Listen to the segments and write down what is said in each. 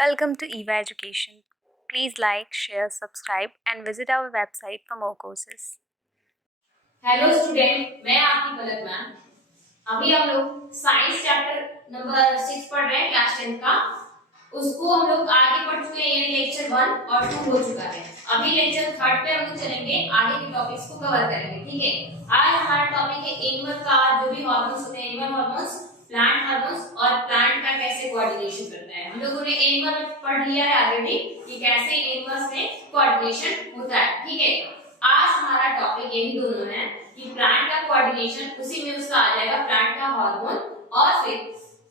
Welcome to EVA Education. Please like, share, subscribe, and visit our website for more courses. Hello student, मैं आपकी पलक ma'am. अभी हम लोग science chapter number 6 पढ़ रहे हैं क्लास 10 का। उसको हम लोग आगे पढ़ चुके हैं, यानी लेक्चर 1 और 2 हो चुका है। अभी लेक्चर 3 पे हम लोग चलेंगे, आगे के टॉपिक्स को कवर करेंगे। ठीक है, आज हमारा टॉपिक है एनिमल का जो भी हार्मोन्स होते हैं, एनिमल हार्मोन्स, प्लांट हार्मोन्स और प्लांट का कैसे कोऑर्डिनेशन करता है। हम लोगों ने एनिमल पढ़ लिया है ऑलरेडी कि कैसे एनिमल्स में कोऑर्डिनेशन होता है। ठीक है, आज हमारा टॉपिक यही दोनों है कि प्लांट का कोऑर्डिनेशन, उसी में उसका आ जाएगा प्लांट का हार्मोन, और फिर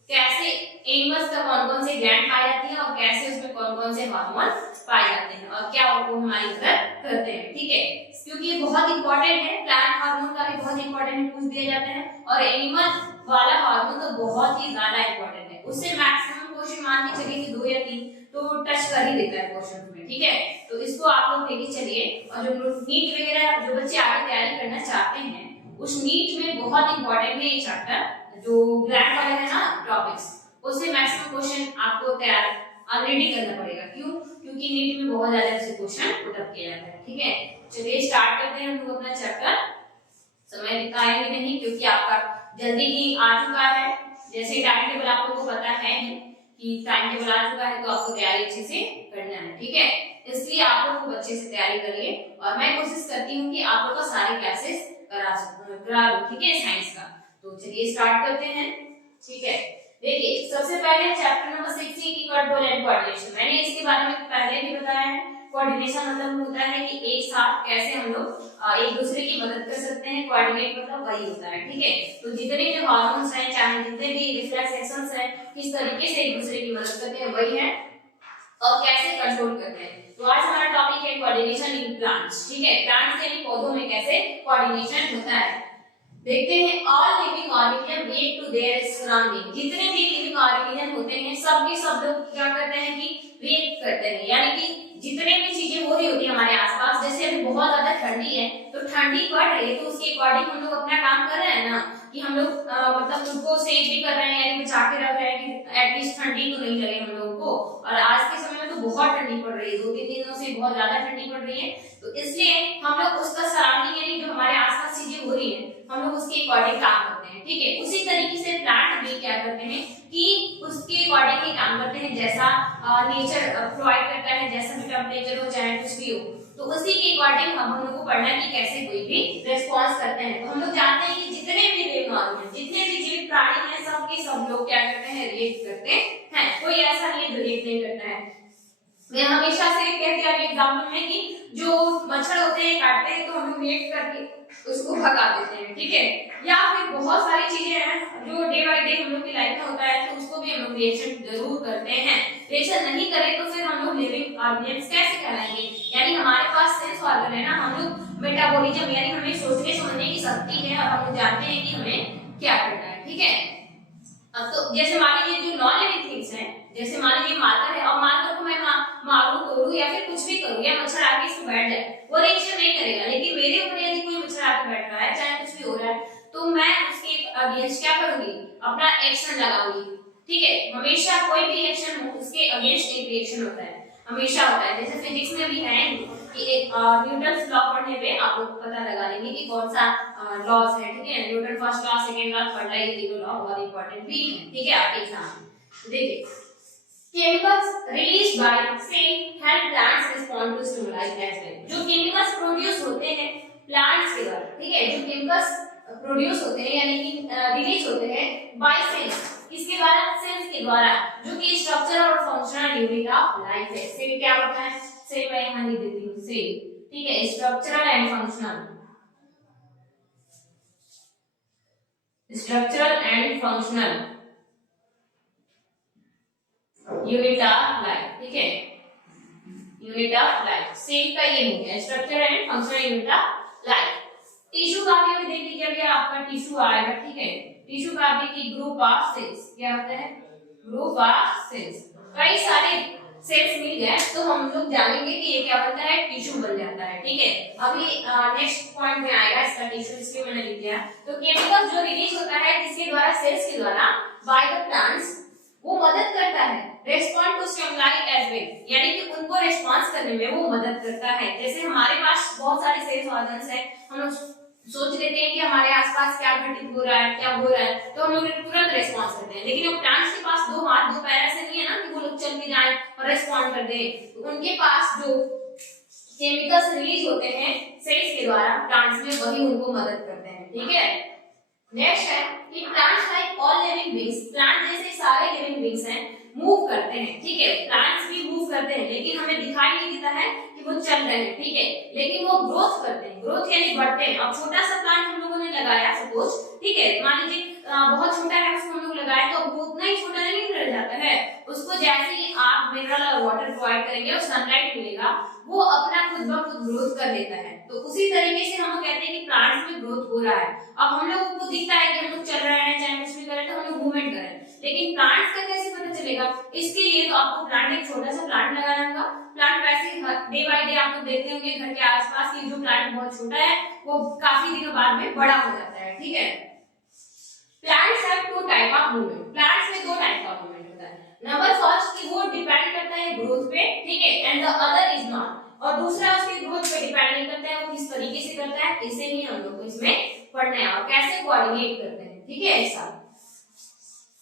कैसे एनिमल्स का कौन कौन से ग्लैंड पाए जाती है और कैसे उसमें कौन कौन से हार्मोन पाए जाते हैं और क्या वो हमारी मदद करते हैं। ठीक है, क्योंकि ये बहुत इंपॉर्टेंट है, प्लांट हार्मोन का भी बहुत इंपॉर्टेंट पूछ दिया जाता है और एनिमल वाला हार्मोन तो बहुत ही ज्यादा इंपॉर्टेंट है। उससे मैक्सिमम क्वेश्चन मान के चलिए कि 2 या 3 तो टच कर ही देता है क्वेश्चन में। ठीक है, तो इसको आप लोग लेके चलिए, और जो नीट वगैरह जो बच्चे आगे तैयारी करना चाहते हैं, उस नीट में बहुत इंपॉर्टेंट है ये चैप्टर, जो ग्लैंड वाले है ना टॉपिक्स, उससे मैक्सिमम क्वेश्चन आपको तैयार ऑलरेडी करना पड़ेगा। क्यों? क्योंकि नीट में बहुत ज्यादा ऐसे क्वेश्चन पुटअप किया जाता है। ठीक है, चलिए स्टार्ट करते हैं हम लोग अपना चैप्टर। समय दिखाएंगे नहीं क्योंकि आपका जल्दी ही आ चुका है। जैसे टाइम टेबल आप लोगों को पता है ही कि टाइम टेबल आ चुका है, तो आपको तैयारी अच्छे से करना है। ठीक है, इसलिए आप लोग को अच्छे से तैयारी करिए और मैं कोशिश करती हूँ कि आप लोग का सारे क्लासेस करा दूं। ठीक है, साइंस का। तो चलिए स्टार्ट करते हैं। ठीक है, देखिए सबसे पहले चैप्टर नंबर 6 की कंट्रोल एंड कोऑर्डिनेशन। मैंने इसके बारे में पहले भी बताया है। कोऑर्डिनेशन मतलब होता है कि एक साथ कैसे हम लोग एक दूसरे की मदद कर सकते हैं। कोऑर्डिनेट मतलब वही होता है। ठीक है, तो जितने भी हार्मोन्स हैं, चाहे जितने भी रिफ्लेक्स एक्शंस हैं, किस तरीके से एक दूसरे की मदद करते हैं वही है, और कैसे कंट्रोल करते हैं। तो आज हमारा टॉपिक है कोऑर्डिनेशन इन प्लांट्स। ठीक है, प्लांट्स यानी पौधों में कैसे कोऑर्डिनेशन होता है। देखते हैं, all living organism react to their surrounding. जितने भी लिविंग ऑर्गेनिज्म होते हैं सब के सब लोग क्या करते हैं कि रिएक्ट करते हैं, यानी कि जितने भी चीजें हो रही होती है हमारे आसपास, जैसे अभी बहुत ज्यादा ठंडी है तो ठंडी पड़ रही है, तो उसके अकॉर्डिंग हम लोग अपना काम कर रहे हैं ना, कि हम लोग मतलब खुद को सेव भी कर रहे हैं, यानी बचा के रख रहे हैं कि एटलीस्ट ठंडी तो नहीं लगे हम लोगों को। और आज के समय में तो बहुत ठंडी पड़ रही है, 2-3 दिनों से बहुत ज्यादा ठंडी पड़ रही है, तो इसलिए हम लोग उसका सराउंडिंग यानी जो हमारे आसपास चीजें हो रही है हम लोग उसके अकॉर्डिंग काम करते हैं। ठीक है, उसी तरीके से प्लांट भी क्या करते हैं कि उसके अकॉर्डिंग ही काम करते हैं, जैसा नेचर प्रोवाइड करता है, जैसा भी टेम्परेचर हो चाहे कुछ भी हो, तो उसी के अकॉर्डिंग हम लोग को पढ़ना है कि कैसे कोई भी रिस्पांस करते हैं। तो हम लोग जानते हैं कि जितने भी लिविंग ऑर्गेनिज्म, जितने भी जीवित प्राणी हैं, सब के सब लोग क्या करते हैं, रिएक्ट करते हैं। कोई ऐसा नहीं है जो रिएक्ट नहीं करता है। मैं हमेशा से कहती आ रही एग्जांपल में कि जो मच्छर होते हैं काटते हैं तो हम लोग रिएक्ट करके उसको भगा देते हैं। ठीक है, या फिर बहुत सारी चीजें हैं जो डे बाय डे हम लोग की लाइफ में होता है, तो उसको भी हम लोग रिएक्शन जरूर करते हैं। रिएक्शन नहीं करें तो फिर हम लोग लिविंग ऑर्गेनिज्म कैसे कहलाएंगे, यानी हमारे पास सेंस ऑर्गन है ना, हम लोग मेटाबॉलिज्म यानी हमें सोचने समझने की शक्ति है और हम लोग जानते हैं कि हमें क्या करना है। ठीक है, अब तो जैसे मान लीजिए जो नॉन लिविंग थिंग्स हैं, जैसे मान लीजिए मार्कर है, और मार्कर को मैं मारू तोड़ू या फिर कुछ भी करूं, या मच्छर आके इस पे बैठ जाए, वो रिएक्शन नहीं करेगा। लेकिन मेरे ऊपर यदि कोई मच्छर आके बैठ रहा है, चाहे कुछ भी हो रहा है, तो मैं उसके अगेंस्ट क्या करूंगी, अपना एक्शन लगाऊंगी। ठीक है, हमेशा कोई भी एक्शन हो उसके अगेंस्ट एक रिएक्शन होता है, हमेशा होता है। जैसे फिजिक्स में भी है कि एक न्यूटन लॉ पढ़ने पे आप लोग पता लगा लेंगे कि कौन सा लॉज है। ठीक है, Newton first law, second law, third law, ये तीनों लॉ बहुत इंपॉर्टेंट भी है। ठीक है, आपके एग्जाम में देखिए, chemicals released by cell help plants respond to stimuli as well। जो केमिकल्स प्रोड्यूस होते हैं प्लांट्स के द्वारा, ठीक है, जो केमिकल्स प्रोड्यूस होते हैं यानी कि रिलीज होते हैं बाय सेल्स, किसके द्वारा, सेल्स के द्वारा, जो कि स्ट्रक्चर और फंक्शनल यूनिट ऑफ लाइफ है। सेल क्या होता है, सेल मैं यहां लिख देती हूं, सेल। ठीक है, structural and functional, structural and functional unit of life. ठीक है, यूनिट ऑफ लाइफ, सेल का ये हो गया structure and functional unit of life. Tissue का भी देख लीजिए, अभी आपका टिश्यू आएगा। ठीक है, टिश्यू का भी की ग्रुप ऑफ सेल्स, क्या होता है, ग्रुप ऑफ सेल्स। कई सारे सेल्स मिल गए तो हम लोग जानेंगे कि ये क्या बनता है, टिश्यू बन जाता है। ठीक है, अभी नेक्स्ट पॉइंट में आएगा इसका टिश्यू, इसके मैंने लिख दिया। तो केमिकल जो रिलीज होता है किसके द्वारा, सेल्स के द्वारा, बाय द प्लांट्स, वो मदद करता है respond to stimuli as well, यानी कि उनको रेस्पॉन्स करने में वो मदद करता है। जैसे हमारे पास बहुत सारे सेंस ऑर्गन्स हैं, हम लोग सोच लेते हैं कि हमारे आसपास क्या घटित हो रहा है, क्या हो रहा है, तो हम लोग तुरंत रेस्पॉन्स करते हैं। लेकिन अब प्लांट्स के पास दो हाथ दो पैर ऐसे नहीं है ना कि वो लोग चल के जाएं और रेस्पॉन्ड कर दें। तो उनके पास जो केमिकल्स रिलीज होते हैं सेल्स के द्वारा प्लांट्स में, वही उनको मदद करते हैं। ठीक है, नेक्स्ट है कि plants like all living beings, plant जैसे सारे लिविंग बीइंग्स हैं मूव करते हैं। ठीक है, प्लांट्स भी मूव करते हैं लेकिन हमें दिखाई नहीं देता है कि वो चल रहे हैं। ठीक है, लेकिन वो ग्रोथ करते हैं, ग्रोथ यानी बढ़ते हैं। अब छोटा सा प्लांट हम लोगों ने लगाया सपोज, ठीक है, मान लीजिए बहुत छोटा है, उसको हम लोग लगाए तो वो उतना ही छोटा नहीं रह जाता है। उसको जैसे ही आप मिनरल और वाटर प्रोवाइड करेंगे और सनलाइट मिलेगा, वो अपना खुद ब खुद ग्रोथ कर लेता है। तो उसी तरीके से हम कहते हैं कि प्लांट्स में ग्रोथ हो रहा है। अब हम लोगों को दिखता है कि हम लोग चल रहे हैं, चाहे कुछ भी कर रहे हैं, तो हम लोग मूवमेंट कर रहे हैं, लेकिन प्लांट्स का कैसे पता चलेगा? इसके लिए तो आपको प्लांट, एक छोटा सा प्लांट लगाना होगा। प्लांट वैसे डे बाय डे आप लोग देखते होंगे घर के आसपास की, जो प्लांट बहुत छोटा है वो काफी दिनों बाद में बड़ा हो जाता है। ठीक है, plants have two type of movement, plants में दो टाइप का मूवमेंट होता है। नंबर फर्स्ट कि वो डिपेंड करता है ग्रोथ पे, ठीक है, and the other is not, और दूसरा उसकी ग्रोथ पे डिपेंड नहीं करता है, वो किस तरीके से करता है, इसे ही हम लोग को इसमें पढ़ना है और कैसे कोऑर्डिनेट करते हैं। ठीक है, ऐसा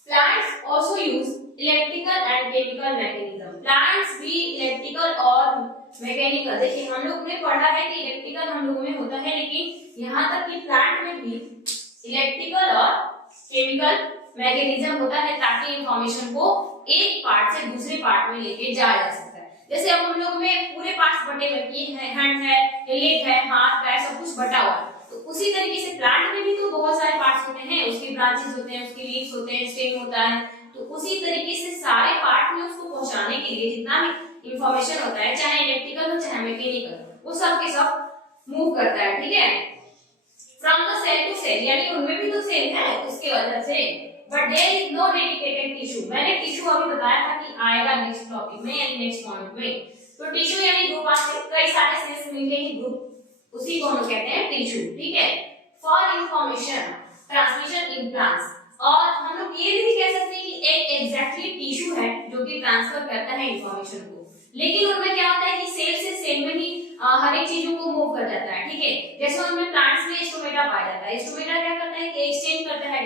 plants also use electrical and chemical mechanism, plants भी इलेक्ट्रिकल और मैकेनिकल, देखिए हम लोग ने पढ़ा है कि इलेक्ट्रिकल हम लोगों में होता है, लेकिन यहाँ तक कि प्लांट में भी इलेक्ट्रिकल और केमिकल मैकेनिज्म होता है, ताकि इंफॉर्मेशन को एक पार्ट से दूसरे पार्ट में लेके जाया जा सकता है। जैसे अब हम लोग में पूरे पार्ट्स बटे हुए हैं, हैंड है, लेग है, हाथ पैर सब कुछ बटा हुआ है, तो उसी तरीके से प्लांट में भी तो बहुत सारे पार्ट्स होते हैं, उसके ब्रांचेस होते हैं, उसके लीव्स होते हैं, स्टेम होता है, तो उसी तरीके से सारे पार्ट में उसको पहुंचाने के लिए जितना भी इंफॉर्मेशन होता है, चाहे इलेक्ट्रिकल हो चाहे मैकेनिकल, वो सब के सब मूव करता है। ठीक है, from the cell to cell, यानी उनमें भी तो सेल है उसके वजह से, but there is no dedicated tissue. मैंने टिश्यू अभी बताया था कि आएगा नेक्स्ट टॉपिक में यानी नेक्स्ट पॉइंट में। तो टिश्यू यानी ग्रुप ऑफ कई सारे सेल्स मिलके ही ग्रुप, उसी को हम कहते हैं टिश्यू। ठीक है, for information transmission in plants, और हम लोग ये भी कह सकते हैं कि एक एग्जैक्टली टिश्यू है जो कि ट्रांसफर करता है इंफॉर्मेशन को, लेकिन उनमें क्या होता है कि सेल से सेल में ही हर एक चीजों को मूव कर जाता है। ठीक है, जैसे उनमें प्लांट्स में स्टोमेटा पाया जाता है, स्टोमेटा क्या करता है कि एक्सचेंज करता है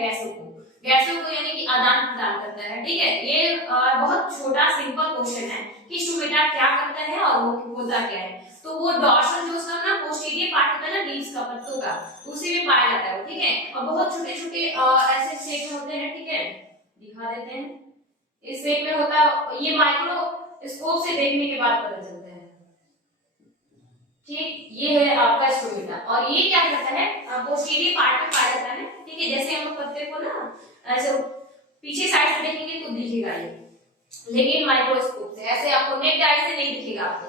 गैसों को यानी कि आदान प्रदान करता है। ठीक है, ये बहुत छोटा सिंपल क्वेश्चन है कि स्टोमेटा क्या करता है और वो होता क्या है। तो वो डॉर्सल जो उसका ना पोस्टीरियर पार्ट होता है ना लीव्स का, पत्तों का, उसी में पाया जाता है। ठीक है, और बहुत छोटे छोटे ऐसे शेप में होते हैं। ठीक है, दिखा देते हैं, इस शेप में होता है, ये माइक्रोस्कोप से देखने के बाद पता चलता है। ठीक, ये है आपका स्टोमेटा, और ये क्या करता है, पोस्टीरियर पार्ट में पाया जाता है। ठीक है, जैसे हम पत्ते को ना ऐसे पीछे साइड से देखेंगे तो दिखेगा ये, लेकिन माइक्रोस्कोप से ऐसे आपको नेक्ड आई से नहीं दिखेगा आपको।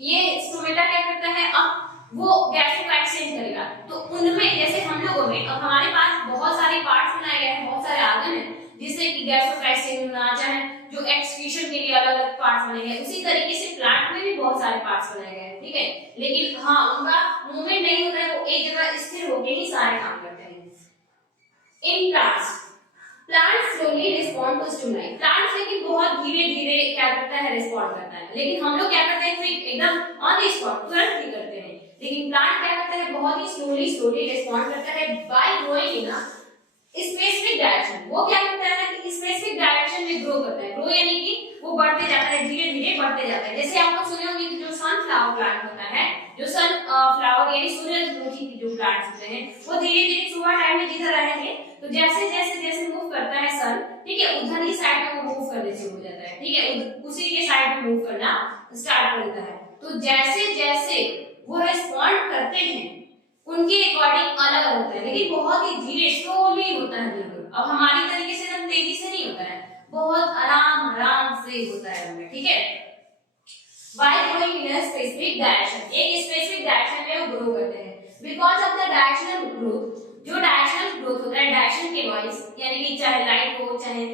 ये स्टोमेटा क्या करता है, अब वो गैसों का एक्सचेंज करेगा। तो उनमें जैसे हम लोगों में अब हमारे पास बहुत सारे पार्ट्स बनाए गए हैं, बहुत सारे ऑर्गन हैं जिससे कि गैसों का एक्सचेंज होना, चाहे जो एक्सक्रीशन के लिए अलग अलग पार्ट्स बने गए, उसी तरीके से प्लांट में भी बहुत सारे पार्ट्स बनाए गए हैं। ठीक है, लेकिन हाँ उनका मूवमेंट नहीं होता है, वो एक जगह स्थिर होकर ही सारे काम करते हैं। इन plants slowly respond to stimuli, plants लेकिन बहुत धीरे धीरे क्या करता है, रिस्पॉन्ड करता है, लेकिन हम लोग क्या करते हैं क्विक एकदम ऑन द स्पॉट तुरंत ही करते हैं, लेकिन प्लांट क्या करता है, बहुत ही स्लोली रिस्पॉन्ड करता है bye growing in specific direction. वो क्या करता है कि स्पेसिफिक डायरेक्शन में ग्रो करता है, ग्रो यानी कि वो बढ़ते जाता है, धीरे धीरे बढ़ते जाता है। जैसे आप लोग सुने होंगे कि जो सनफ्लावर प्लांट होता है, जो सनफ्लावर यानी सूरजमुखी की जो प्लांट्स होते हैं, वो धीरे धीरे सुबह टाइम में जिधर रहेंगे तो जैसे जैसे जैसे मूव करता है सन, ठीक है, उधर ही साइड में वो मूव करने शुरू हो जाता है। ठीक है, उसी के साइड में मूव करना स्टार्ट कर देता है। तो जैसे जैसे वो रिस्पॉन्ड करते हैं उनके अकॉर्डिंग अलग अलग होता है, लेकिन बहुत ही धीरे स्लोली होता है बिल्कुल। अब हमारी तरीके से एकदम तेजी से नहीं होता है, बहुत आराम आराम से होता है हमें। ठीक है, bye growing in a specific direction, एक स्पेसिफिक डायरेक्शन में वो ग्रो करते हैं। Because of the directional growth, जो डायरेक्शनल ग्रोथ होता है डायरेक्शन के वाइज, यानी कि चाहे लाइट हो चाहे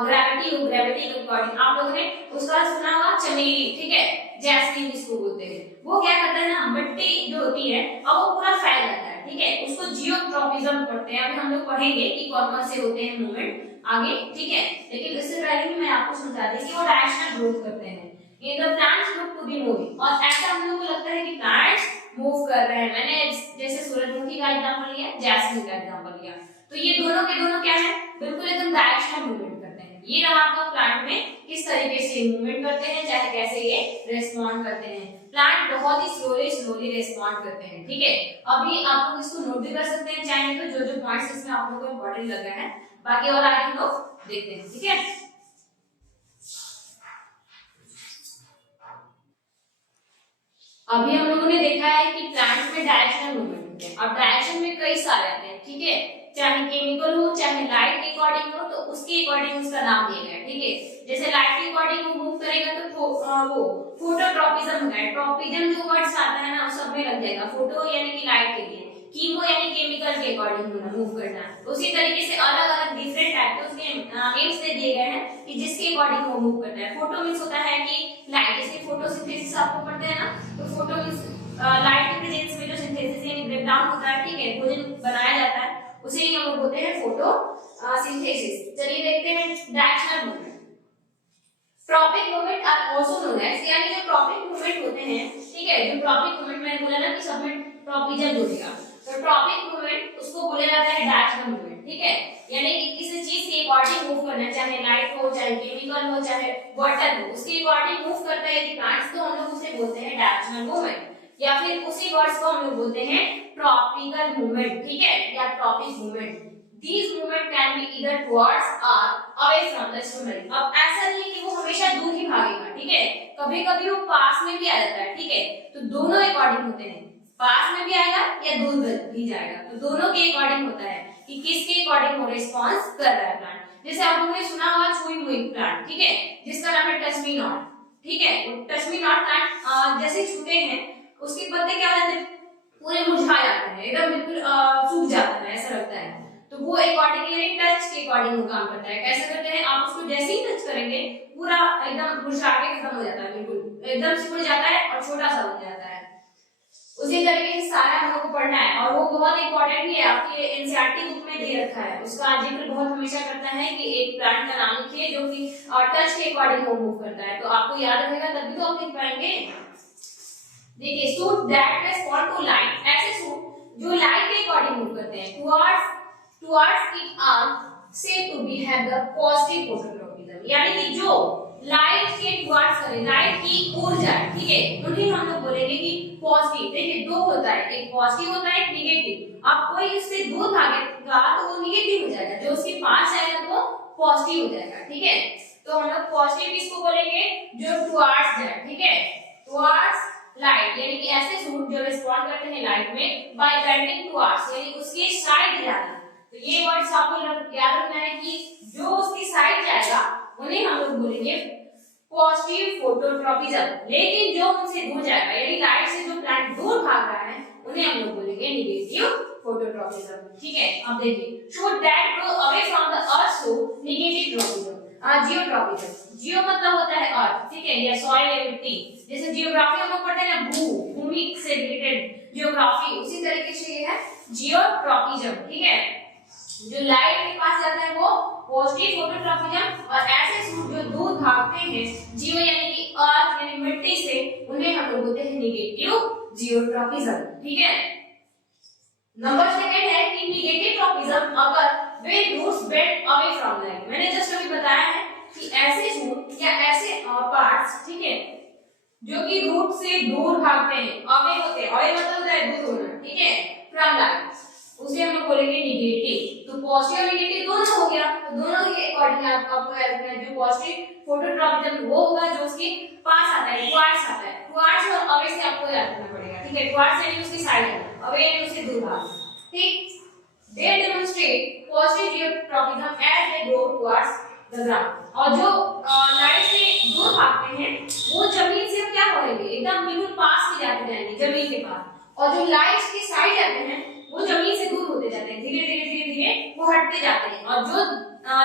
ग्रेविटी हो, ग्रेविटी के अकॉर्डिंग आप लोगों ने उसका सुना होगा चमेली, ठीक है, जैस्मिन जिसको बोलते हैं, वो क्या करता है ना, मिट्टी जो होती है अब वो पूरा फैल जाता है। ठीक है, उसको जियोट्रॉपिज्म पढ़ते हैं, अभी हम लोग पढ़ेंगे कि कौन कौन से होते हैं मूवमेंट आगे, ठीक है। लेकिन इससे पहले ही मैं आपको समझा दें कि वो डायरेक्शनल ग्रोथ करते हैं। In the plants look to be moving, और ऐसा हम लोग को लगता है कि प्लांट्स मूव कर रहे हैं। मैंने जैसे सूरजमुखी का एग्जांपल लिया, जैस्मिन का एग्जांपल लिया, तो ये दोनों के दोनों क्या है, बिल्कुल एकदम डायरेक्शनल मूवमेंट करते हैं। ये रहा आपका प्लांट में किस तरीके से मूवमेंट करते हैं, चाहे कैसे ये रेस्पॉन्ड करते हैं। प्लांट बहुत ही स्लोली रेस्पॉन्ड करते हैं, ठीक है। अभी आप लोग इसको नोट भी कर सकते हैं चाहे तो, जो जो पॉइंट्स इसमें आप लोगों को इंपॉर्टेंट लग रहे हैं, बाकी और आगे हम लोग देखते हैं, ठीक है। अभी हम लोगों ने देखा है कि प्लांट्स में डायरेक्शनल मूवमेंट होते हैं। अब डायरेक्शन में कई सारे आते हैं, ठीक है, चाहे केमिकल हो चाहे लाइट के अकॉर्डिंग हो, तो उसके अकॉर्डिंग उसका नाम दिया गया है, ठीक है। जैसे लाइट के अकॉर्डिंग वो मूव करेगा तो वो फोटोट्रॉपिज्म होगा। ट्रॉपिज्म जो वर्ड्स आता है ना, सब में लग जाएगा। फोटो यानी कि लाइट के लिए, कीमो यानी केमिकल के अकॉर्डिंग होना, मूव करना। उसी तरीके से अलग अलग डिफरेंट टाइप के उसके नेम्स दे दिए गए हैं कि जिसके अकॉर्डिंग वो मूव करता है। फोटो मींस होता है कि लाइट, जैसे फोटोसिंथेसिस आपको पढ़ते हैं ना, तो फोटो मींस लाइट के प्रेजेंस में जो सिंथेसिस यानी ब्रेकडाउन होता है, ठीक है, भोजन बनाया जाता है, उसे ही हम लोग बोलते हैं फोटो सिंथेसिस। चलिए देखते हैं directional movement. Tropic movement are also known as, यानी जो ट्रॉपिक मूवमेंट होते हैं, ठीक है, जो ट्रॉपिक मूवमेंट मैंने बोला ना कि सब में ट्रॉपिज्म बोलेगा, तो ट्रॉपिक मूवमेंट उसको बोला जाता है डायरेक्शनल मूवमेंट, ठीक है। यानी कि किसी चीज के अकॉर्डिंग मूव करना, चाहे लाइट हो चाहे केमिकल हो चाहे वाटर हो, उसके अकॉर्डिंग मूव करता है यदि प्लांट्स, तो हम लोग उसे बोलते हैं डायरेक्शनल मूवमेंट, या फिर उसी वर्ड्स को हम लोग बोलते हैं ट्रॉपिकल मूवमेंट, ठीक है, या tropic movement. These movement can be either towards or away from the stimuli। अब ऐसा नहीं है कि वो हमेशा दूर ही भागेगा, ठीक है, कभी कभी वो पास में भी आ जाता है, ठीक है, तो दोनों अकॉर्डिंग होते हैं, पास में भी आएगा या दूर भी जाएगा, तो दोनों के अकॉर्डिंग होता है कि किसके अकॉर्डिंग वो रिस्पॉन्स कर रहा है प्लांट। जैसे आप लोगों ने सुना होगा छुई मुई प्लांट, ठीक है, जिसका नाम है टच मी नॉट, ठीक है, टच मी नॉट प्लांट जैसे छूते हैं उसके पत्ते क्या हो जाते हैं, पूरे मुरझा जाते हैं, एकदम बिल्कुल सूख जाता है, ऐसा लगता है। तो वो अकॉर्डिंगली टच के अकॉर्डिंग वो काम करता है। कैसे करते हैं, आप उसको जैसे ही टच करेंगे पूरा एकदम मुरझा के खत्म हो जाता है, बिल्कुल एकदम सिकुड़ जाता है और छोटा सा बन जाता है। उसी तरीके से सारा हम लोग को पढ़ना है, और वो बहुत इंपॉर्टेंट भी है, आपके एनसीईआरटी बुक में दे रखा है, उसका जिक्र बहुत हमेशा करता है कि एक प्लांट का नाम लिखिए जो कि टच के अकॉर्डिंग वो मूव करता है, तो आपको याद रहेगा तभी तो आप लिख पाएंगे। देखिए, shoot that respond to light, ऐसे सूट जो लाइट के अकॉर्डिंग मूव करते हैं, towards it are said to be have the positive phototropism, यानी कि जो लाइट के टुवर्ड्स करे, लाइट की ओर जाए, ठीक है, उन्हें हम लोग बोलेंगे कि पॉजिटिव। देखिए दो होता है, एक पॉजिटिव होता है एक निगेटिव। अब कोई इससे दूर भागेगा तो वो निगेटिव हो जाएगा, जो उसके पास जाएगा तो वो पॉजिटिव हो जाएगा, ठीक है। तो हम लोग पॉजिटिव किसको बोलेंगे, जो टुवर्ड्स जाए, ठीक है, टुवर्ड्स लाइट, यानी कि ऐसे सूट जो रिस्पॉन्ड करते हैं लाइट में बाय बेंडिंग टुवर्ड्स, यानी उसके साइड जाना। तो ये वर्ड्स आपको याद रखना है कि जो उसकी साइड जाएगा उन्हें हम लोग बोलेंगे पॉजिटिव फोटोट्रॉपिज्म, लेकिन जो उनसे दूर जाएगा यानी लाइट से जो प्लांट दूर भाग रहा है उन्हें हम लोग बोलेंगे नेगेटिव फोटोट्रॉपिज्म, ठीक है। अब देखिए, should that grow away from the earth so negative tropism, geotropism. Geo मतलब होता है अर्थ, ठीक है, या सॉइल या मिट्टी। जैसे जियोग्राफी हम लोग पढ़ते हैं ना, भूमि से रिलेटेड जियोग्राफी, उसी तरीके से ये है जियोट्रॉपिज्म, ठीक है। जो लाइट के पास जाता है वो पॉजिटिव फोटोट्रॉपिज्म, और ऐसे सूट जो दूर भागते हैं जियो यानी कि अर्थ यानी मिट्टी से, उन्हें हम लोग बोलते हैं नेगेटिव जियोट्रॉपिज्म, ठीक है। नंबर सेकंड है कि नेगेटिव ट्रॉपिज्म अगर वे roots bend away from light. मैंने जस्ट अभी बताया है कि ऐसे सूट या ऐसे पार्ट्स, ठीक है, जो कि रूट से दूर भागते हैं, अवे होते हैं, अवे मतलब होता है दूर होना, ठीक है, फ्रॉम लाइट, उसे हम लोग बोलेंगे नेगेटिव। तो पॉजिटिव और नेगेटिव दोनों हो गया, तो दोनों के अकॉर्डिंग आपको याद रखना है, जो पॉजिटिव फोटोट्रॉपिज्म वो होगा जो उसके पास आता है, टुवर्ड्स आता है, टुवर्ड्स और अवे से आपको याद रखना पड़ेगा, ठीक है। टुवर्ड्स यानी उसकी साइड है, अवे यानी उससे दूर भाग, ठीक। They demonstrate positive geotropism as they go towards the ground, और जो लाइट से दूर भागते हैं वो जमीन से क्या करेंगे, एकदम बिल्कुल पास में जाते जाएंगे जमीन के पास, और जो लाइट की साइड जाते हैं वो जमीन से दूर होते जाते हैं, धीरे धीरे धीरे धीरे वो हटते जाते हैं, और जो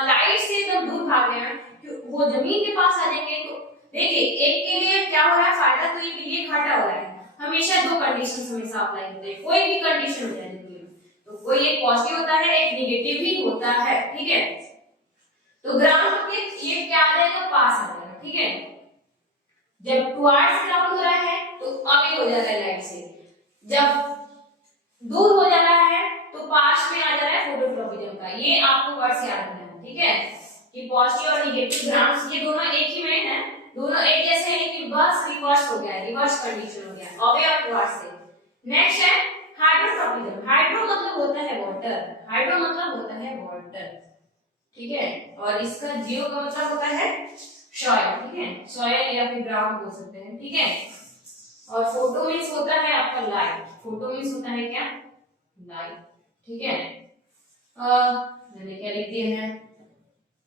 लाइट से एकदम दूर भाग रहे हैं वो जमीन के पास आ जाएंगे। तो देखिए, एक के लिए क्या हो रहा है फायदा, तो एक के लिए घाटा हो रहा है। हमेशा दो कंडीशंस हमेशा अप्लाई होते हैं, कोई भी कंडीशन हो जाए जिंदगी में, तो वो एक पॉजिटिव होता है, एक निगेटिव भी होता है, ठीक है। तो ग्राउंड के ये क्या आ जाएगा, पास आ जाएगा, ठीक है। जब टुवर्ड्स ग्राउंड हो रहा है तो अवे हो जा रहा है लाइट से, जब दूर हो जा रहा है तो पास में आ जा रहा है फोटोट्रॉपिज्म का। ये आपको वर्ड्स याद रखना है, ठीक है, कि पॉजिटिव और नेगेटिव ग्राउंड्स ये दोनों एक ही में है, दोनों एक जैसे हैं, लेकिन बस रिवर्स हो गया है, रिवर्स कंडीशन हो गया अवे और टुवर्ड्स से। नेक्स्ट है हाइड्रोट्रॉपिज्म। हाइड्रो मतलब होता है वाटर, हाइड्रो मतलब होता है वाटर, ठीक है, और इसका जियो का मतलब होता है सॉइल, ठीक है, सॉइल या फिर ग्राउंड बोल सकते हैं, ठीक है। और फोटो मींस होता है आपका लाइट, फोटो मींस होता है क्या, लाइट, ठीक है। मैंने क्या लिख दिया है,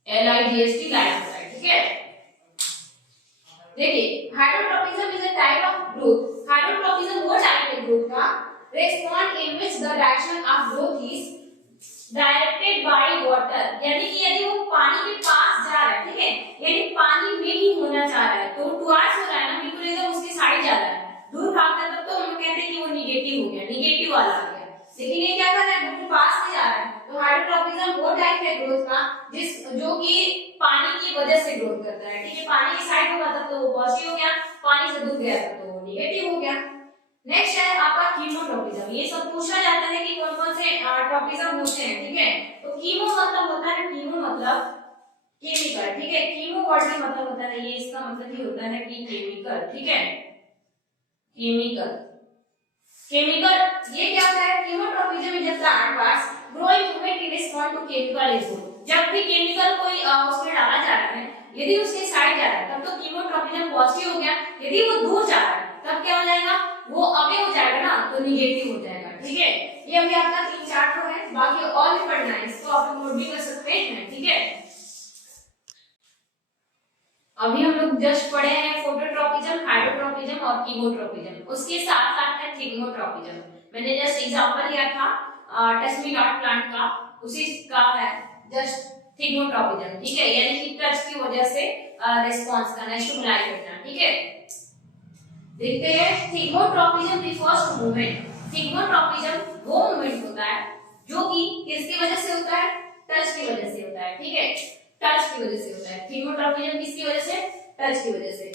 LIGHT लाइट होता है, ठीक है। देखिए hydrotropism is a type of growth. Hydrotropism वो टाइप है ग्रोथ का respond in which the direction of growth is directed by water, यानी कि यदि वो पानी के पास जा रहा है, ठीक है, यानी पानी में ही होना चाह रहा है, तो टुवर्ड्स हो रहा है ना, बिल्कुल एकदम उसकी साइड जा रहा है, दूर भागता है, तब तो हम लोग कहते हैं कि वो निगेटिव हो गया, निगेटिव वाला आ गया। लेकिन ये क्या कर रहा है, बिल्कुल पास में जा रहा है, तो हाइड्रोट्रॉपिज्म वो टाइप है ग्रोथ का जो कि पानी की वजह से ग्रोथ करता है, ठीक है, पानी की साइड होगा तब तो वो पॉजिटिव हो गया, पानी से दूर गया तब तो वो निगेटिव हो गया। नेक्स्ट है आपका कीमोट्रॉपिज्म। ये सब पूछा जाता है कि कौन कौन से ट्रॉपिज्म होते हैं, ठीक है। तो कीमो मतलब होता है, कीमो मतलब केमिकल, ठीक है, कीमो वर्ड का मतलब होता है, ये इसका मतलब ही होता है कि केमिकल, ठीक है, केमिकल, केमिकल। ये क्या होता है, chemotropism is a plant parts growing movement in response to chemical input. जब भी केमिकल कोई उसमें डाला जा रहा है, यदि उसके साइड जा रहा है तब तो कीमोट्रॉपिज्म पॉजिटिव हो गया, यदि वो दूर जा रहा है तब क्या हो जाएगा, वो अवे हो जाएगा ना, तो निगेटिव हो जाएगा, ठीक है। ये अभी आपका 3-4 है, बाकी और भी पढ़ना है, इसको आप नोट भी कर सकते हैं, ठीक है। अभी हम लोग जस्ट पढ़े हैं फोटोट्रॉपिज्म, हाइड्रोट्रॉपिज्म और कीमोट्रॉपिज्म, उसके साथ साथ है थिग्मोट्रॉपिज्म। मैंने जस्ट एग्जांपल लिया था टस्मिडॉट प्लांट का, उसी का है जस्ट थिग्मोट्रॉपिज्म, ठीक है, यानी कि टच की वजह से रिस्पांस करना, स्टिमुलाई करना, ठीक है। देखते हैं thigmotropism refers to movement. Thigmotropism वो मूवमेंट होता है जो कि किसकी वजह से होता है, टच की वजह से होता है, ठीक है, टच की वजह से होता है। थिग्मोट्रॉपिज्म किसकी वजह से, टच की वजह से।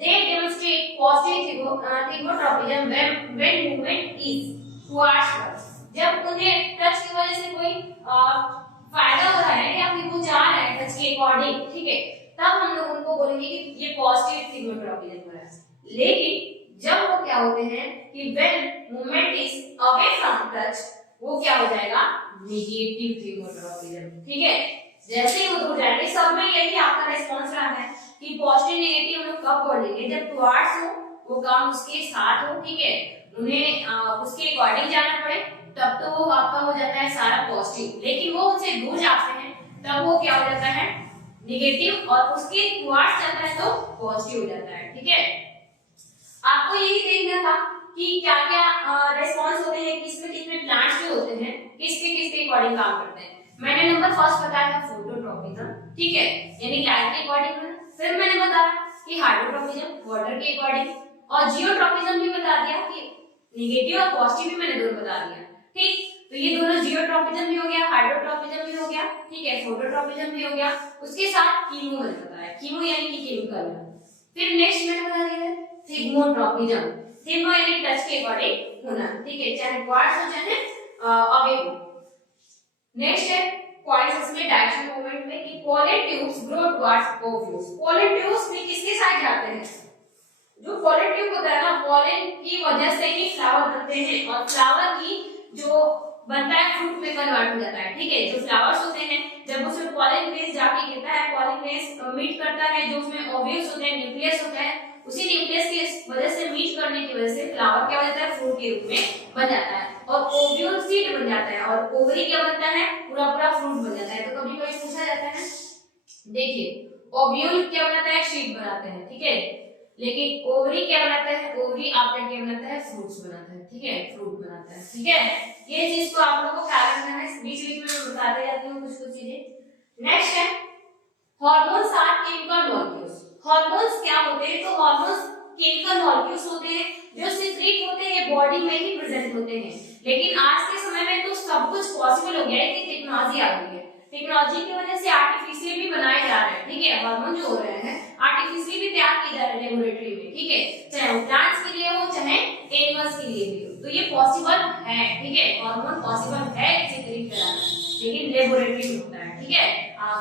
They demonstrate positive thigmotropism when movement is towards us। जब उन्हें टच की वजह से कोई फायदा हो रहा है या फिर वो जा रहा है टच के अकॉर्डिंग, ठीक है, तब हम लोग उनको बोलेंगे कि ये पॉजिटिव थिग्मोट्रॉपिज्म हो रहा है। लेकिन जब वो क्या होते हैं कि when movement is away from touch, वो क्या हो जाएगा, नेगेटिव थिग्मोट्रॉपिज्म, ठीक है। जैसे ही वो दूर जाएंगे, सब में यही आपका रिस्पांस रहा है कि पॉजिटिव नेगेटिव हम लोग कब बोल देंगे, जब टुवर्ड्स हो, वो काम उसके साथ हो, ठीक है, उन्हें उसके अकॉर्डिंग जाना पड़े, तब तो वो आपका हो जाता है सारा पॉजिटिव। लेकिन वो उनसे दूर जाते हैं तब वो क्या हो जाता है, नेगेटिव, और उसके टुवर्ड्स जाता है तो पॉजिटिव हो जाता है, ठीक है। आपको यही देखना था कि क्या क्या रिस्पांस होते हैं, किसमें प्लांट्स जो होते हैं किसके अकॉर्डिंग काम करते हैं। मैंने नंबर फर्स्ट बताया था फोटोट्रॉपिज्म, ठीक है, यानी लाइट के अकॉर्डिंग। फिर मैंने बताया कि हाइड्रोट्रॉपिज्म वाटर के अकॉर्डिंग, और जियोट्रॉपिज्म भी बता दिया कि नेगेटिव और पॉजिटिव भी मैंने दोनों बता दिया, ठीक। तो ये दोनों जियोट्रॉपिज्म भी हो गया, हाइड्रोट्रॉपिज्म भी हो गया, ठीक है, फोटोट्रॉपिज्म भी हो गया। उसके साथ कीमो मैंने बताया, कीमो यानी कि केमिकल। फिर नेक्स्ट मैंने बता दिया थिग्मोट्रॉपिज्म। थिग्मो यानी टच के अकॉर्डिंग होना, ठीक है, चाहे टुवर्ड्स हो चाहे अवे हो। नेक्स्ट है पॉइंट्स इसमें डायरेक्शन मूवमेंट में कि pollen tubes grow towards ovules. Pollen tubes में किसके साइड जाते हैं, जो पोलन ट्यूब होता है ना, पोलन की वजह से ही फ्लावर बनते हैं, और फ्लावर की जो बनता है फ्रूट में कन्वर्ट हो जाता है, ठीक है। जो फ्लावर्स होते हैं जब उसमें पोलन ग्रेन्स जाके गिरता है, पोलन ग्रेन्स मीट करता है, जो उसमें ओव्यूल्स होते हैं, न्यूक्लियस होता है, उसी न्यूक्लियस की वजह से मीट करने की वजह से फ्लावर क्या हो जाता है, फ्रूट के रूप में बन जाता है, और ओव्यूल सीड बन जाता है, और ओवरी क्या बनता है, पूरा पूरा फ्रूट बन जाता है। तो कभी कभी पूछा जाता है, देखिए ओव्यूल क्या बनाता है, सीड बनाते हैं, ठीक है, लेकिन ओवरी क्या बनाता है, ओवरी आफ्टर क्या बनाता है, फ्रूट्स बनाता है, ठीक है, फ्रूट बनाता है, ठीक है। ये चीज को आप लोगों को ख्याल रखना है, बीच बीच में मैं बताते जाती हूँ कुछ कुछ चीजें। नेक्स्ट है hormones are chemical molecules. Hormones क्या होते हैं, तो हार्मोन्स केमिकल मॉलिक्यूल्स होते हैं जो सीक्रेट होते हैं, बॉडी में ही प्रेजेंट होते हैं। लेकिन आज के समय में तो सब कुछ पॉसिबल हो गया है कि टेक्नोलॉजी आ गई है। टेक्नोलॉजी की वजह से आर्टिफिशियल भी बनाए जा रहे हैं, ठीक है, हार्मोन जो हो रहे हैं आर्टिफिशियल भी तैयार किए जा रहे हैं लेबोरेटरी में, ठीक है, चाहे वो प्लांट्स के लिए हो चाहे एनिमल्स के लिए भी हो, तो ये पॉसिबल है, ठीक है, हार्मोन पॉसिबल है इसी तरीके से, लेकिन लेबोरेटरी में होता है, ठीक है,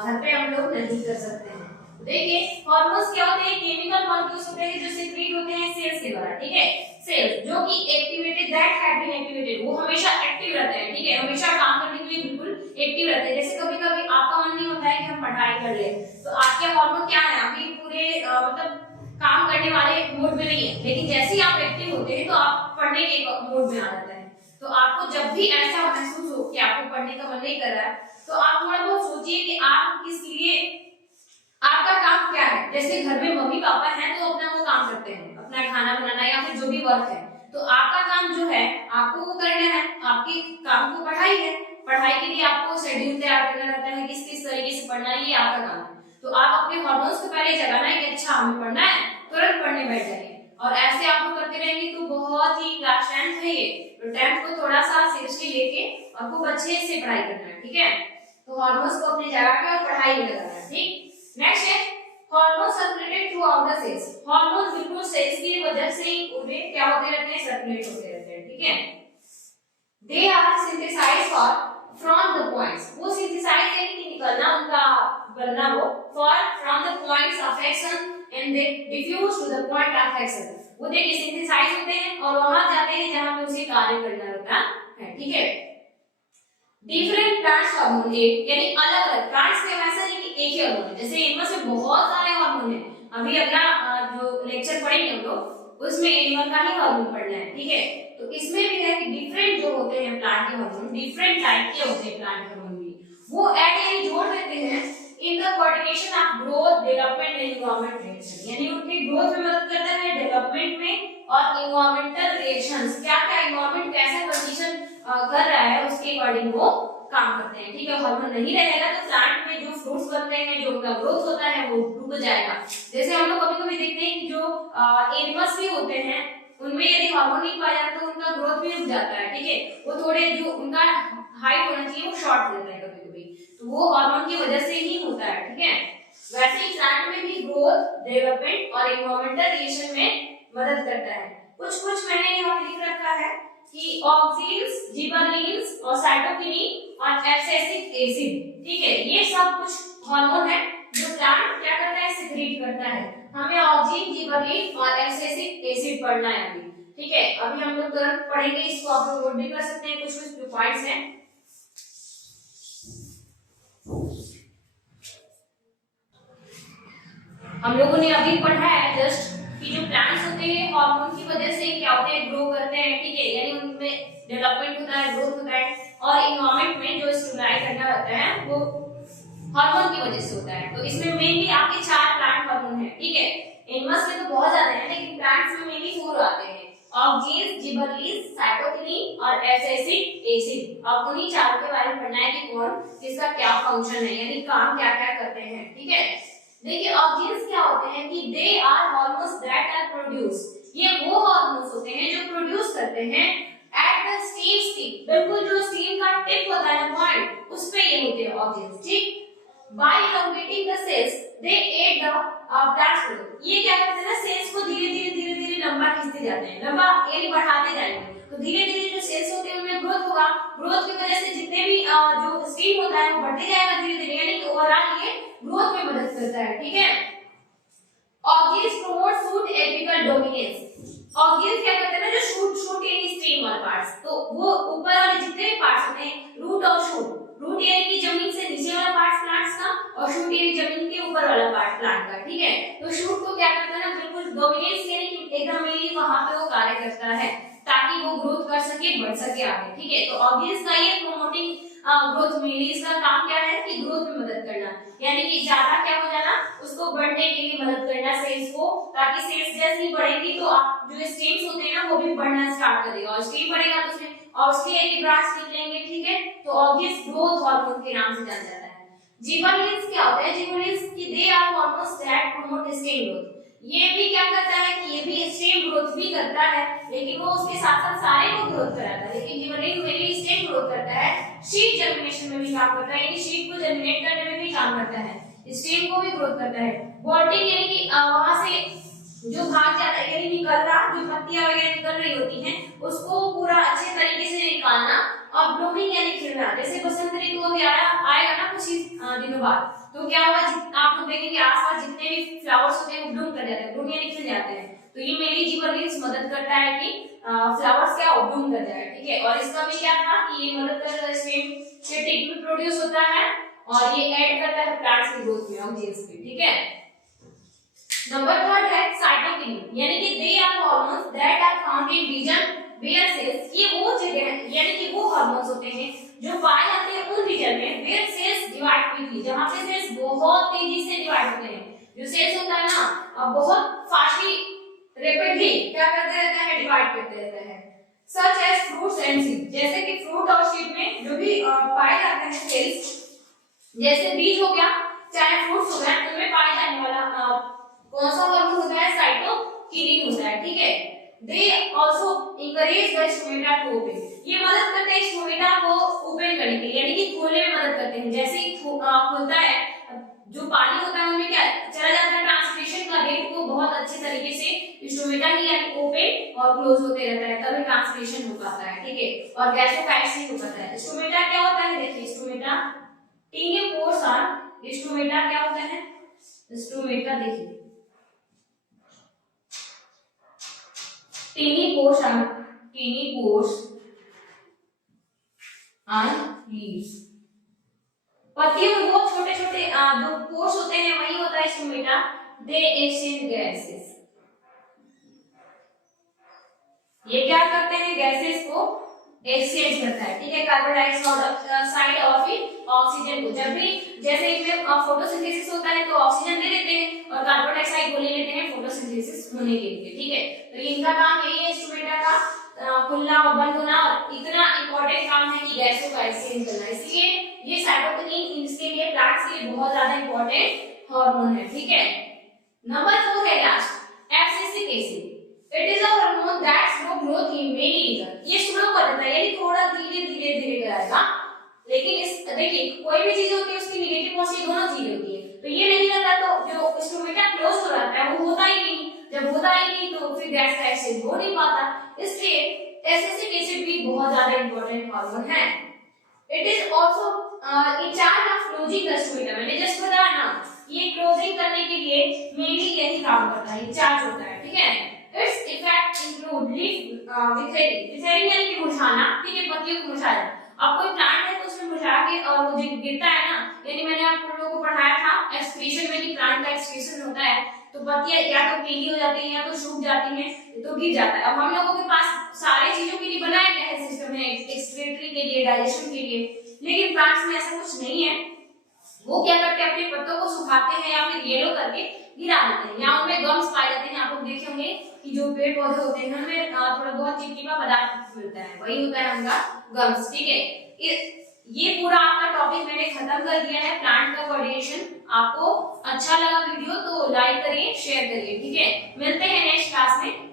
घर पे हम लोग नहीं कर सकते हैं। देखिए हार्मोन्स क्या होते हैं, केमिकल मॉलिक्यूल्स होते हैं जो सीक्रेट होते हैं सेल्स के द्वारा, ठीक है, सेल्स जो कि activated that have been activated, वो हमेशा एक्टिव रहते हैं, ठीक है, हमेशा काम करने के लिए बिल्कुल एक्टिव रहते हैं। जैसे कभी-कभी आपका मन नहीं होता है कि हम पढ़ाई कर ले, तो आपके हार्मोन क्या है, अभी पूरे मतलब काम करने वाले मूड में नहीं है, लेकिन जैसे ही आप एक्टिव होते हैं तो आप पढ़ने के मूड में आ जाते हैं। तो आपको जब भी ऐसा महसूस हो कि आपको पढ़ने का मन नहीं कर रहा है, तो आप थोड़ा बहुत सोचिए कि आप किस लिए, आपका काम क्या है। जैसे घर में मम्मी पापा हैं तो अपना वो काम करते हैं, अपना खाना बनाना या फिर जो भी वर्क है, तो आपका काम जो है आपको वो करना है, आपके काम को पढ़ाई है, पढ़ाई के लिए आपको शेड्यूल तैयार करना रहता है, किस किस तरीके से पढ़ना है, ये आपका काम है। तो आप अपने हार्मोन्स को पहले जगाना है कि अच्छा हमें पढ़ना है, तुरंत पढ़ने बैठ जाइए, और ऐसे आप लोग करते रहेंगे तो बहुत ही क्लास 10th है ये, तो 10th को थोड़ा सा सीरियसली लेके और खूब अच्छे से पढ़ाई करना है, ठीक है। तो हार्मोन्स को अपने जगह पे और पढ़ाई में लगाना है, ठीक। नेक्स्ट है hormone circulated throughout the cells, hormone बिल्कुल सेल्स की वजह से ही पूरे क्या होते रहते हैं, सर्कुलेट होते रहते हैं, ठीक है। They are synthesized for from the points, वो सिंथेसाइज यानी कि निकलना उनका बनना, वो for from the points of action and they diffuse to the point of action, वो देखिए सिंथेसाइज होते हैं और वहां जाते हैं जहां पे उसे कार्य करना होता है, ठीक है। डिफरेंट प्लांट्स हार्मोन यानी अलग अलग प्लांट्स के वैसा नहीं कि एक ही हार्मोन है, जैसे एनिमल्स में बहुत सारे हार्मोन है, अभी अगला जो लेक्चर पढ़ेंगे हम लोग उसमें एनिमल का ही हार्मोन पढ़ना है, ठीक है। तो इसमें भी है कि डिफरेंट जो होते हैं प्लांट के हार्मोन, डिफरेंट टाइप के होते हैं प्लांट के हार्मोन भी, वो ऐड यानी जोड़ देते हैं in the coordination of growth development and environment reaction, यानी उनकी ग्रोथ में मदद करता है, डेवलपमेंट में और एनवायरमेंटल रिएक्शंस, क्या क्या एनवायरमेंट कैसा कंडीशन कर रहा है उसके अकॉर्डिंग वो काम करते हैं, ठीक है। हार्मोन नहीं रहेगा तो प्लांट में जो फ्रूट्स बनते हैं, जो उनका ग्रोथ होता है वो रुक जाएगा। जैसे हम लोग कभी-कभी देखते हैं कि जो एनिमल्स भी होते हैं उनमें यदि हार्मोन नहीं पाया जाता तो उनका ग्रोथ भी रुक जाता है, ठीक है, वो थोड़े जो उनका हाइट होना चाहिए वो शॉर्ट रहता है कभी-कभी, तो वो हार्मोन की वजह से ही होता है, ठीक है। वैसे ही प्लांट में भी ग्रोथ डेवलपमेंट और एनवायरमेंटल रिएक्शन में मदद करता है। कुछ मैंने यहाँ पे लिख रखा है कि ऑक्सीन्स, जिबरलिन्स और साइटोकिनिन और एब्सिसिक एसिड, ठीक है, ये सब कुछ हार्मोन है जो प्लांट क्या करता है, सिक्रीट करता है। हमें ऑक्सीन, जिबरलिन और एब्सिसिक एसिड पढ़ना है अभी, ठीक है। अभी हम लोग तुरंत पढ़ेंगे, इसको आप लोग नोट भी कर सकते हैं, कुछ कुछ जो पॉइंट्स हैं। हम लोगों ने अभी पढ़ा है जस्ट कि जो प्लांट्स होते हैं हार्मोन की वजह से क्या होते हैं, ग्रो करते हैं, ठीक है, यानी उनमें डेवलपमेंट होता है, ग्रोथ होता है, और एनवायरनमेंट में जो स्टिमुलाई करना रहता है वो हार्मोन की वजह से होता है। तो इसमें मेनली आपके 4 प्लांट हार्मोन है, ठीक है, एनिमल्स में तो बहुत ज्यादा है लेकिन प्लांट्स में मेनली 4 आते हैं, ऑक्सीन्स, जिबरलिन्स, साइटोकिनिन और एब्सिसिक एसिड। अब उन्हीं चारों के बारे में पढ़ना है कि कौन किसका क्या फंक्शन है, यानी काम क्या क्या करते हैं, ठीक है। देखिए ऑक्सीन्स क्या होते हैं कि they are hormones that are produce, ये वो हार्मोन्स होते हैं जो प्रोड्यूस करते हैं एट द स्टेम टिप, बिल्कुल जो स्टेम का टिप होता है पॉइंट उस पे ये होते हैं ऑक्सीन्स, ठीक। By elongating the cells they aid the plant growth, ये क्या करते हैं ना, सेल्स को धीरे-धीरे लंबा खींचते जाते हैं, लंबा यानी बढ़ाते जाएंगे, तो धीरे-धीरे जो सेल्स होते हैं उनमें ग्रोथ होगा, ग्रोथ की वजह से जितने भी जो स्टेम होता है वो बढ़ते जाएगा धीरे-धीरे, यानी कि ओवरऑल ये ग्रोथ में मदद करता है, ठीक है। ऑक्सीन्स प्रमोट शूट एपिकल डोमिनेंस, ऑक्सीन्स क्या करते हैं ना, जो शूट यानी स्टेम वाले पार्ट्स, तो वो ऊपर वाले जितने भी पार्ट्स होते हैं, रूट और शूट, रूट यानी कि जमीन से नीचे वाला पार्ट प्लांट्स का, और शूट यानी जमीन के ऊपर वाला पार्ट प्लांट का, ठीक है। तो शूट को क्या करता है ना, बिल्कुल डोमिनेंस यानी कि एकदम मेनली वहां पे वो कार्य करता है ताकि वो ग्रोथ कर सके, बढ़ सके आगे, ठीक है। तो ऑक्सीन्स का ये प्रोमोटिंग ग्रोथ मेनली इसका काम क्या है कि ग्रोथ में मदद करना, यानी कि ज्यादा क्या हो जाना, उसको बढ़ने के लिए मदद करना सेल्स को, ताकि सेल्स जैसे ही बढ़ेगी तो आप जो स्टेम्स होते हैं ना वो भी बढ़ना स्टार्ट कर देगा, और स्टेम बढ़ेगा तो उसमें और उसके एक ब्रांच निकलेंगे, ठीक है। तो ऑब्वियस ग्रोथ हार्मोन के नाम से जाना जाता है। जिबरलिन्स क्या होता है, जिबरलिन्स कि they are hormones that promote stem growth, ये भी क्या करता है कि ये ये भी स्टेम ग्रोथ भी करता है, लेकिन वो उसके साथ साथ सारे को ग्रोथ कराता है। लेकिन जिबरेलिक मेनली स्टेम ग्रोथ करता है, सीड जर्मिनेशन में भी काम करता है, यानी सीड को जर्मिनेट करने में भी काम करता है, स्टेम को भी ग्रोथ करता है। बॉल्टिंग यानी कि वहां से जो भाग जाता है, यानी निकल रहा, जो पत्तियां वगैरह निकल रही होती हैं उसको पूरा अच्छे तरीके से निकालना। और ब्लूमिंग यानी खिलना, जैसे बसंत ऋतु अभी आएगा ना कुछ दिनों बाद, तो क्या होगा, आप लोग देखेंगे आसपास जितने भी फ्लावर्स होते हैं वो ब्लूम कर जाते हैं, ब्लूम यानी खिल जाते हैं। तो ये मेरी जिबरेलिक्स मदद करता है कि फ्लावर्स क्या ब्लूम कर जाए, ठीक है। और इसका भी क्या था कि ये मदद करता है, स्टेम से टिक प्रोड्यूस होता है और ये ऐड करता है प्लांट्स की ग्रोथ में ऑक्सीजन की, ठीक है। नंबर थर्ड है साइटोकिनिन, यानी कि they are hormones that are found in region where cells, ये वो जगह है, यानी कि वो हार्मोन्स होते हैं जो पाए जाते हैं उन रीजन में वेयर सेल्स डिवाइड क्विकली, जहां पे सेल्स बहुत तेजी से डिवाइड होते हैं। जो सेल्स होता है ना बहुत फास्टली रैपिडली क्या करते रहता है, डिवाइड करते रहता है। Such as fruits and seed, जैसे कि फ्रूट और सीड में जो भी पाए जाते हैं सेल्स, जैसे बीज हो गया चाहे फ्रूट्स हो गया, उनमें पाए जाने वाला कौन सा हार्मोन होता है, साइटोकिनिन होता है, ठीक है। They also encourage the stomata to open, ये मदद करते हैं स्टोमेटा को ओपन करने के लिए, यानी कि खोलने में मदद करते हैं। जैसे ही खुलता है, जो पानी होता है उनमें क्या चला जाता है, ट्रांसलेशन का रेट को बहुत अच्छे तरीके से स्टोमेटा ही यानी ओपन और क्लोज होते रहता है, तभी ट्रांसलेशन हो पाता है, ठीक है। और गैसोफाइट्स नहीं हो पाता है। स्टोमेटा क्या होता है, देखिए stomata tiny pores are, stomata क्या होता है, स्टोमेटा देखिए टीनी पोर्स and leaves, पत्तियों में बहुत छोटे छोटे जो पोर्स होते हैं वही होता है स्टोमेटा। दे एक्सचेंज गैसेस, ये क्या करते हैं, गैसेस को एक्सचेंज करता है, ठीक है। कार्बन डाइऑक्साइड और फिर ऑक्सीजन को, जब भी जैसे इनमें फोटोसिंथेसिस होता है तो ऑक्सीजन दे देते हैं और कार्बन डाइऑक्साइड को ले लेते हैं फोटोसिंथेसिस होने के लिए, ठीक है। तो इनका काम यही है स्टोमेटा का, खुलना और बंद होना, और इतना इंपॉर्टेंट काम है कि गैसों का एक्सचेंज करना, इसलिए ये साइटोकिनिन इसके लिए प्लांट्स के लिए बहुत ज्यादा इंपॉर्टेंट हार्मोन है, ठीक है। नंबर 4 है last abscisic acid, it is a hormone that slow growth in many region, ये स्लो करता है यानी थोड़ा धीरे धीरे धीरे कराएगा, लेकिन इस देखिए कोई भी चीज होती है उसकी नेगेटिव पॉजिटिव दोनों चीजें होती है, तो ये नहीं रहता तो जो स्टोमेटा क्लोज हो जाता है वो होता ही नहीं, जब होता ही नहीं तो फिर गैस का एक्सचेंज हो नहीं पाता, इसलिए एब्सिसिक एसिड भी बहुत ज्यादा इंपॉर्टेंट हार्मोन है। It is also in charge of closing the stomata, मैंने जस्ट बताया ना, ये क्लोजिंग करने के लिए मेनली यही काम करता है, चार्ज होता है, ठीक है। इट्स इफेक्ट इंक्लूड लीफ विथेरिंग यानी कि मुरझाना, ठीक है, पत्तियों को मुरझाना। अब कोई प्लांट है तो उसमें मुरझा के और वो जो गिरता है ना, यानी मैंने आप लोगों को पढ़ाया था एक्सक्रीशन में कि प्लांट का एक्सक्रीशन होता है, तो पत्तियां या तो पीली हो जाती हैं या तो सूख जाती हैं तो गिर जाता है। अब हम लोगों के पास सारे चीजों के लिए बनाया गया है सिस्टम है, एक्सक्रीटरी के लिए, डाइजेशन के लिए, लेकिन प्लांट्स में ऐसा कुछ नहीं है। वो क्या करते हैं, अपने पत्तों को सुखाते हैं या फिर येलो करके गिरा देते हैं, या उनमें गम्स पाए जाते हैं। आप लोग देखे होंगे कि जो पेड़ पौधे होते हैं उनमें थोड़ा बहुत चिपचिपा पदार्थ मिलता है, वही होता है उनका गम्स, ठीक है। ये पूरा आपका टॉपिक मैंने खत्म कर दिया है, प्लांट का कोऑर्डिनेशन। आपको अच्छा लगा वीडियो तो लाइक करिए, शेयर करिए, ठीक है। मिलते हैं नेक्स्ट क्लास में।